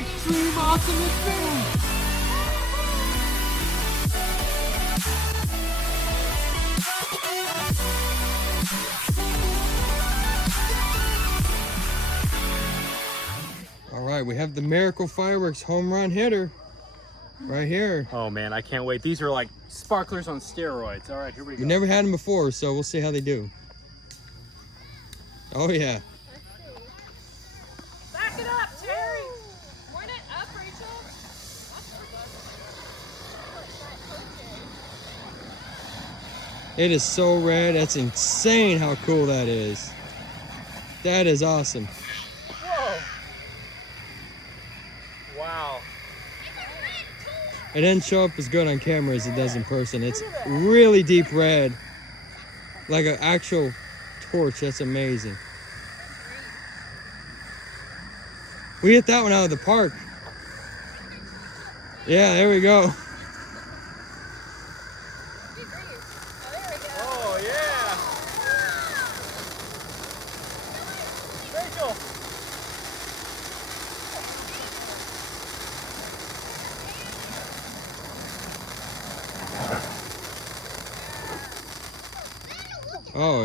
Extreme awesome experience. All right, we have the Miracle Fireworks home run hitter right here. Oh man, I can't wait. These are like sparklers on steroids. All right, here we go. We never had them before, so we'll see how they do. Oh yeah. Back it up, Terry. Point it up, Rachel. It is so red. That's insane how cool that is. That is awesome. Whoa. Wow. It didn't show up as good on camera as it does in person. It's really deep red. Like an actual torch. That's amazing. We hit that one out of the park. Yeah, there we go. Oh yeah. Rachel. Oh